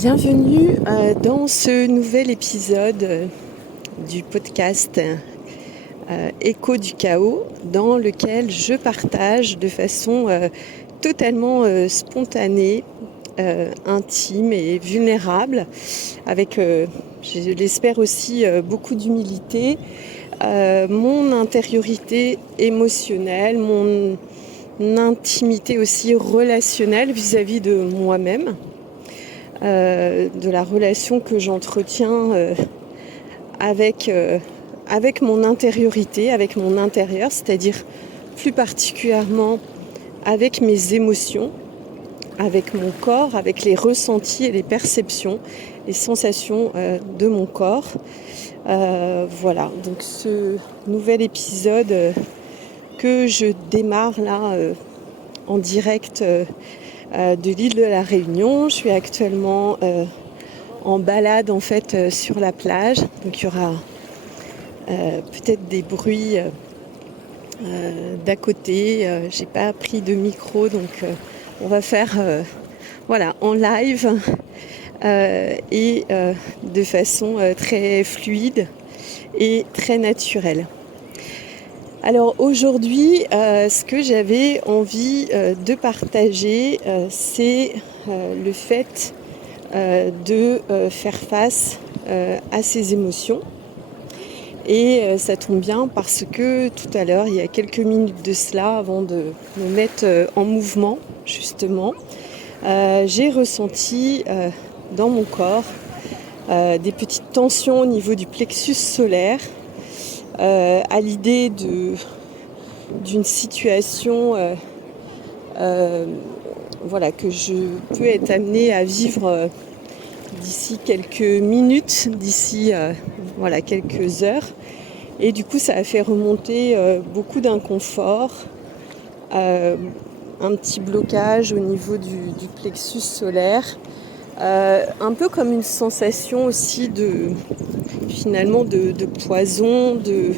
Bienvenue dans ce nouvel épisode du podcast Écho du chaos, dans lequel je partage de façon totalement spontanée, intime et vulnérable, avec, je l'espère aussi, beaucoup d'humilité, mon intériorité émotionnelle, mon intimité aussi relationnelle vis-à-vis de moi-même. De la relation que j'entretiens avec mon intériorité, avec mon intérieur, c'est-à-dire plus particulièrement avec mes émotions, avec mon corps, avec les ressentis et les perceptions, les sensations de mon corps. Voilà, donc ce nouvel épisode que je démarre là en direct de l'île de la Réunion. Je suis actuellement en balade en fait sur la plage. Donc il y aura peut-être des bruits d'à côté. J'ai pas pris de micro, donc on va faire voilà en live et de façon très fluide et très naturelle. Alors aujourd'hui, ce que j'avais envie de partager, c'est le fait de faire face à ces émotions. Et ça tombe bien parce que tout à l'heure, il y a quelques minutes de cela, avant de me mettre en mouvement, justement, j'ai ressenti dans mon corps des petites tensions au niveau du plexus solaire, à l'idée d'une situation voilà, que je peux être amenée à vivre d'ici quelques minutes, d'ici voilà, quelques heures. Et du coup, ça a fait remonter beaucoup d'inconfort, un petit blocage au niveau du plexus solaire, un peu comme une sensation aussi finalement de poison, de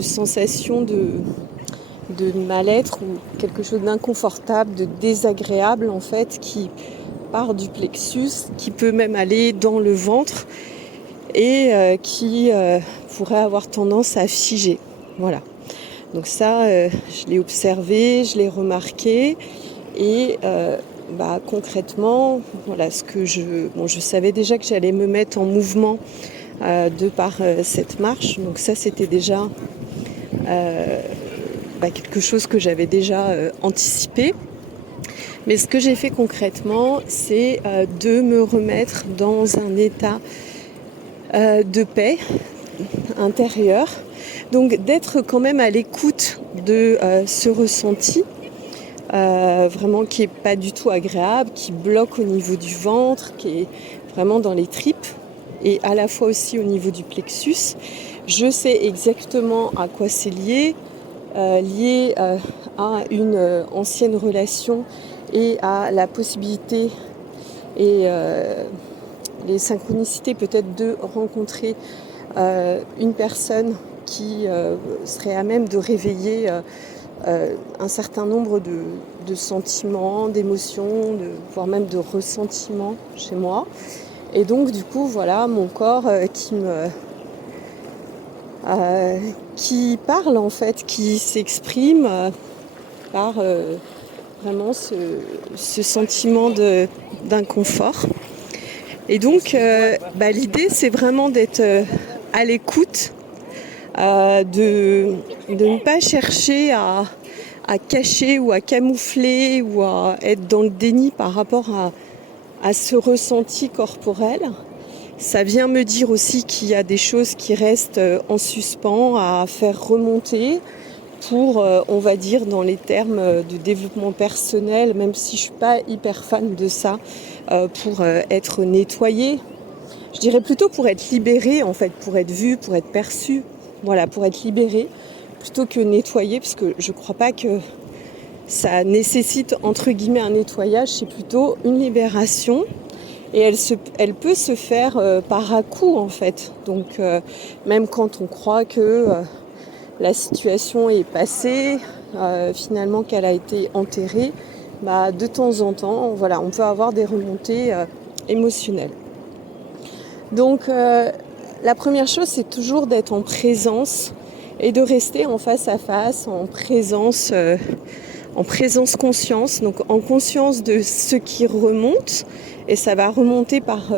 sensation de mal-être ou quelque chose d'inconfortable, de désagréable en fait, qui part du plexus, qui peut même aller dans le ventre et qui pourrait avoir tendance à figer. Voilà. Donc ça, je l'ai observé, je l'ai remarqué et concrètement, voilà ce que je savais déjà que j'allais me mettre en mouvement de par cette marche. Donc ça, c'était déjà quelque chose que j'avais déjà anticipé. Mais ce que j'ai fait concrètement, c'est de me remettre dans un état de paix intérieure. Donc d'être quand même à l'écoute de ce ressenti, vraiment qui n'est pas du tout agréable, qui bloque au niveau du ventre, qui est vraiment dans les tripes et à la fois aussi au niveau du plexus. Je sais exactement à quoi c'est lié, à une ancienne relation et à la possibilité et les synchronicités peut-être de rencontrer une personne qui serait à même de réveiller un certain nombre de sentiments, d'émotions, voire même de ressentiments chez moi. Et donc du coup voilà mon corps qui parle en fait, qui s'exprime par vraiment ce sentiment d'inconfort. Et donc l'idée c'est vraiment d'être à l'écoute, de ne pas chercher à cacher ou à camoufler ou à être dans le déni par rapport à ce ressenti corporel. Ça vient me dire aussi qu'il y a des choses qui restent en suspens à faire remonter pour, on va dire, dans les termes de développement personnel, même si je ne suis pas hyper fan de ça, pour être nettoyé. Je dirais plutôt pour être libéré, en fait, pour être vu, pour être perçu, voilà, pour être libéré, plutôt que nettoyé, parce que je ne crois pas que ça nécessite, entre guillemets, un nettoyage, c'est plutôt une libération. Et elle peut se faire par à-coup, en fait. Donc, même quand on croit que la situation est passée, finalement qu'elle a été enterrée, de temps en temps, voilà, on peut avoir des remontées émotionnelles. Donc la première chose, c'est toujours d'être en présence et de rester en face à face, en présence conscience, donc en conscience de ce qui remonte, et ça va remonter par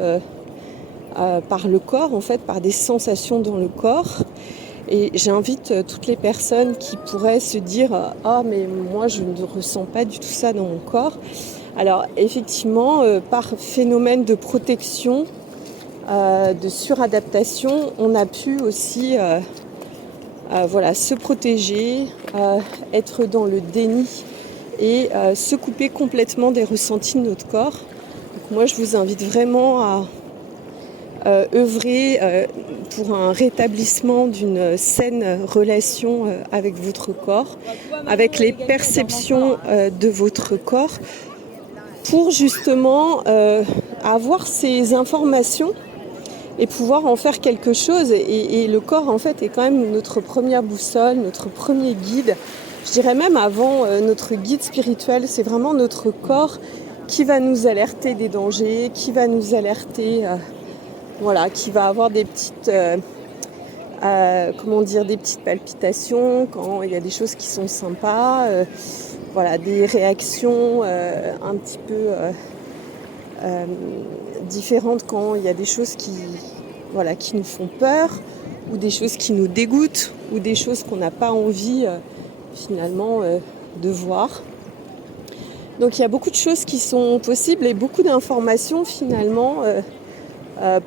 le corps, en fait, par des sensations dans le corps. Et j'invite toutes les personnes qui pourraient se dire « Ah, mais moi, je ne ressens pas du tout ça dans mon corps ». Alors, effectivement, par phénomène de protection, de suradaptation, on a pu aussi se protéger, être dans le déni et se couper complètement des ressentis de notre corps. Donc, moi, je vous invite vraiment à œuvrer pour un rétablissement d'une saine relation avec votre corps, avec les perceptions de votre corps, pour justement avoir ces informations et pouvoir en faire quelque chose. Et le corps, en fait, est quand même notre première boussole, notre premier guide. Je dirais même avant notre guide spirituel, c'est vraiment notre corps qui va nous alerter des dangers, qui va nous alerter... qui va avoir des petites, des petites palpitations quand il y a des choses qui sont sympas, des réactions un petit peu différentes quand il y a des choses qui nous font peur, ou des choses qui nous dégoûtent, ou des choses qu'on n'a pas envie finalement de voir. Donc il y a beaucoup de choses qui sont possibles et beaucoup d'informations finalement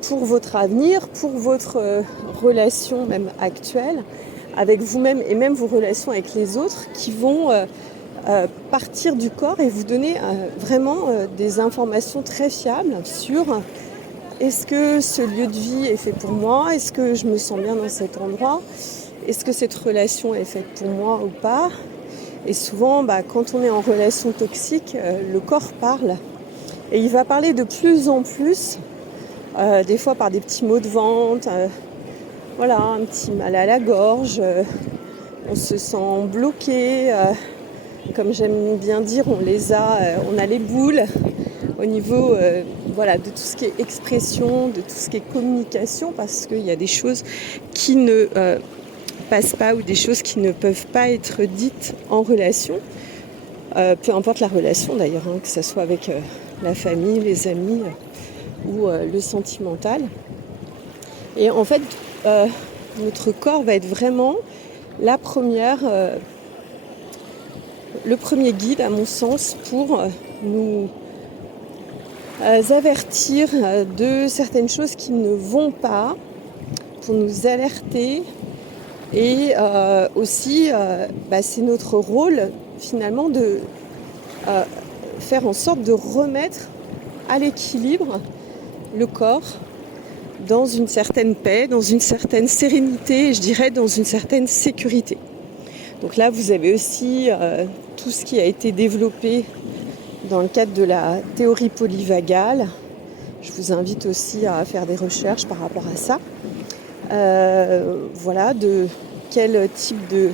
pour votre avenir, pour votre relation même actuelle avec vous-même et même vos relations avec les autres, qui vont partir du corps et vous donner vraiment des informations très fiables sur est-ce que ce lieu de vie est fait pour moi, est-ce que je me sens bien dans cet endroit, est-ce que cette relation est faite pour moi ou pas. Et souvent, quand on est en relation toxique, le corps parle et il va parler de plus en plus. Des fois par des petits maux de ventre, un petit mal à la gorge, on se sent bloqué, comme j'aime bien dire, on a les boules au niveau de tout ce qui est expression, de tout ce qui est communication, parce qu'il y a des choses qui ne passent pas ou des choses qui ne peuvent pas être dites en relation, peu importe la relation d'ailleurs, que ce soit avec la famille, les amis, ou le sentimental. Et en fait, notre corps va être vraiment le premier guide, à mon sens, pour nous avertir de certaines choses qui ne vont pas, pour nous alerter. Et aussi, c'est notre rôle, finalement, de faire en sorte de remettre à l'équilibre le corps dans une certaine paix, dans une certaine sérénité, et je dirais dans une certaine sécurité. Donc là, vous avez aussi tout ce qui a été développé dans le cadre de la théorie polyvagale. Je vous invite aussi à faire des recherches par rapport à ça. De quel type de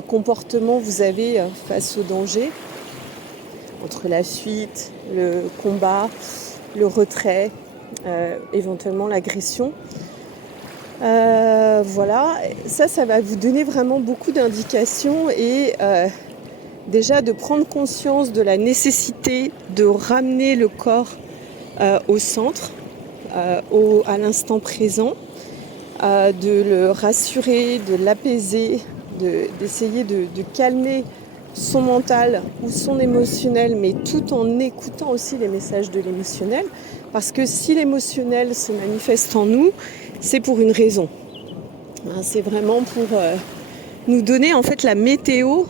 comportement vous avez face au danger, entre la fuite, le combat, le retrait, éventuellement l'agression. Ça va vous donner vraiment beaucoup d'indications et déjà de prendre conscience de la nécessité de ramener le corps au centre, à l'instant présent, de le rassurer, de l'apaiser, d'essayer de calmer son mental ou son émotionnel, mais tout en écoutant aussi les messages de l'émotionnel. Parce que si l'émotionnel se manifeste en nous, c'est pour une raison. C'est vraiment pour nous donner en fait la météo.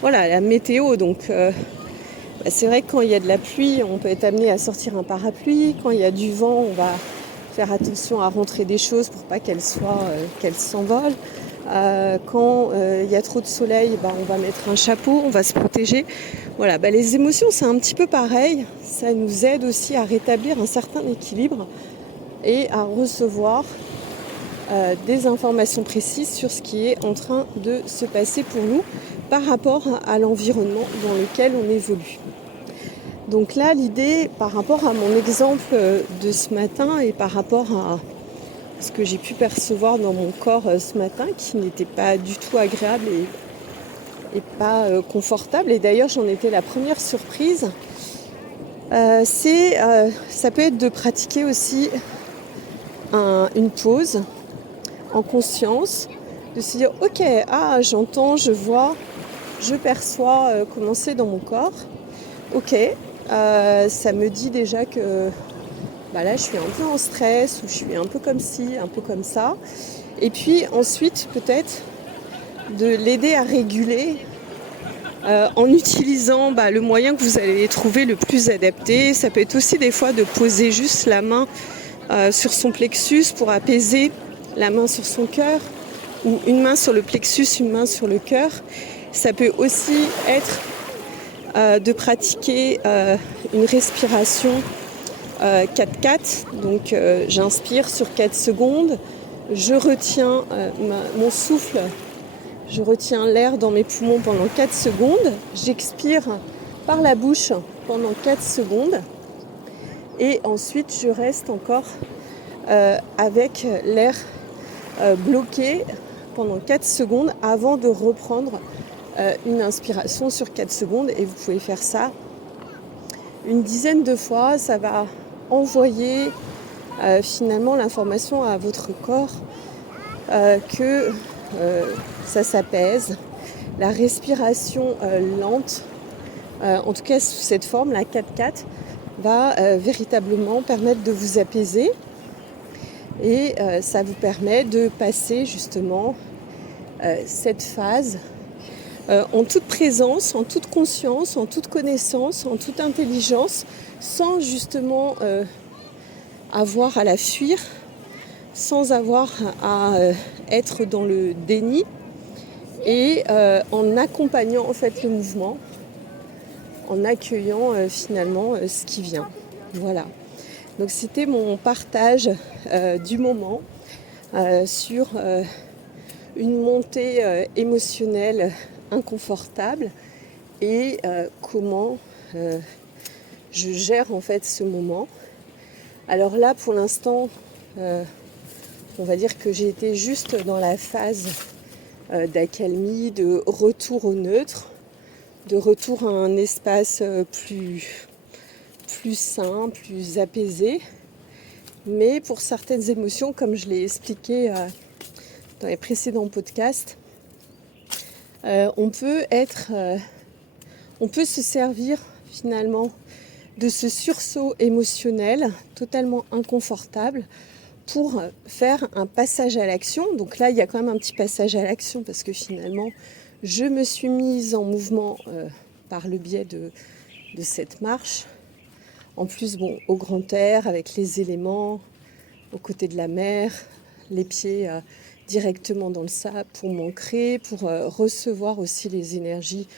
Voilà, la météo. Donc c'est vrai que quand il y a de la pluie, on peut être amené à sortir un parapluie. Quand il y a du vent, on va faire attention à rentrer des choses pour pas qu'elles s'envolent. Quand il y a trop de soleil, on va mettre un chapeau, on va se protéger. Voilà, les émotions, c'est un petit peu pareil. Ça nous aide aussi à rétablir un certain équilibre et à recevoir des informations précises sur ce qui est en train de se passer pour nous. par rapport à l'environnement dans lequel on évolue. Donc là, l'idée, par rapport à mon exemple de ce matin et par rapport à ce que j'ai pu percevoir dans mon corps ce matin, qui n'était pas du tout agréable et pas confortable, et d'ailleurs j'en étais la première surprise, ça peut être de pratiquer aussi une pause en conscience, de se dire ok, j'entends, je vois, je perçois comment c'est dans mon corps, ok, ça me dit déjà que là je suis un peu en stress ou je suis un peu comme ci, un peu comme ça, et puis ensuite peut-être de l'aider à réguler en utilisant le moyen que vous allez trouver le plus adapté. Ça peut être aussi des fois de poser juste la main sur son plexus pour apaiser, la main sur son cœur, ou une main sur le plexus, une main sur le cœur. Ça peut aussi être de pratiquer une respiration 4-4. Donc j'inspire sur 4 secondes, je retiens mon souffle, je retiens l'air dans mes poumons pendant 4 secondes, j'expire par la bouche pendant 4 secondes et ensuite je reste encore avec l'air bloqué pendant 4 secondes avant de reprendre une inspiration sur 4 secondes, et vous pouvez faire ça une dizaine de fois. Ça va envoyer finalement l'information à votre corps que ça s'apaise. La respiration lente, en tout cas sous cette forme, la 4-4, va véritablement permettre de vous apaiser, et ça vous permet de passer justement cette phase en toute présence, en toute conscience, en toute connaissance, en toute intelligence, sans justement avoir à la fuir, sans avoir à être dans le déni, et en accompagnant en fait le mouvement, en accueillant finalement ce qui vient. Voilà. Donc c'était mon partage du moment sur une montée émotionnelle inconfortable, et comment je gère en fait ce moment. Alors là pour l'instant on va dire que j'ai été juste dans la phase d'accalmie, de retour au neutre, de retour à un espace plus sain, plus apaisé. Mais pour certaines émotions, comme je l'ai expliqué dans les précédents podcasts, on peut se servir finalement de ce sursaut émotionnel totalement inconfortable pour faire un passage à l'action. Donc là, il y a quand même un petit passage à l'action, parce que finalement, je me suis mise en mouvement par le biais de cette marche. En plus, au grand air, avec les éléments, aux côtés de la mer, les pieds directement dans le sable pour m'ancrer, pour recevoir aussi les énergies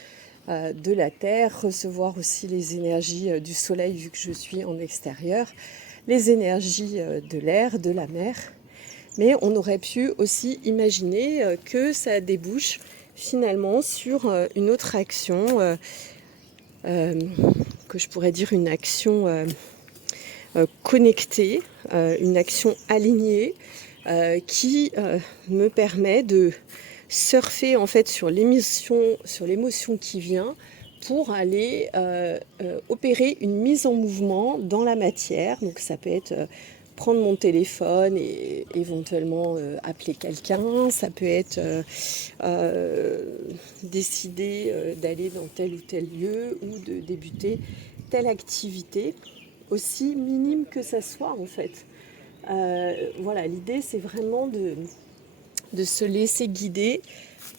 de la terre, recevoir aussi les énergies du soleil vu que je suis en extérieur, les énergies de l'air, de la mer. Mais on aurait pu aussi imaginer que ça débouche finalement sur une autre action, que je pourrais dire une action connectée, une action alignée, qui me permet de surfer en fait sur l'émotion qui vient, pour aller opérer une mise en mouvement dans la matière. Donc ça peut être prendre mon téléphone et éventuellement appeler quelqu'un, ça peut être décider d'aller dans tel ou tel lieu, ou de débuter telle activité, aussi minime que ça soit en fait. Voilà, l'idée c'est vraiment de se laisser guider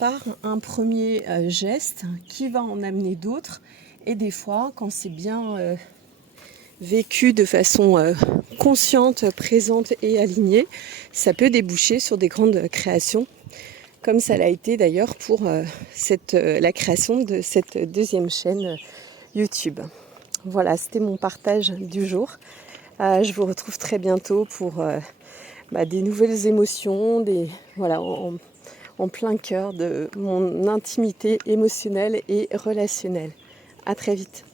par un premier geste qui va en amener d'autres, et des fois quand c'est bien vécu de façon consciente, présente et alignée, ça peut déboucher sur des grandes créations, comme ça l'a été d'ailleurs pour la création de cette deuxième chaîne YouTube. Voilà, c'était mon partage du jour. Je vous retrouve très bientôt pour des nouvelles émotions, en plein cœur de mon intimité émotionnelle et relationnelle. À très vite.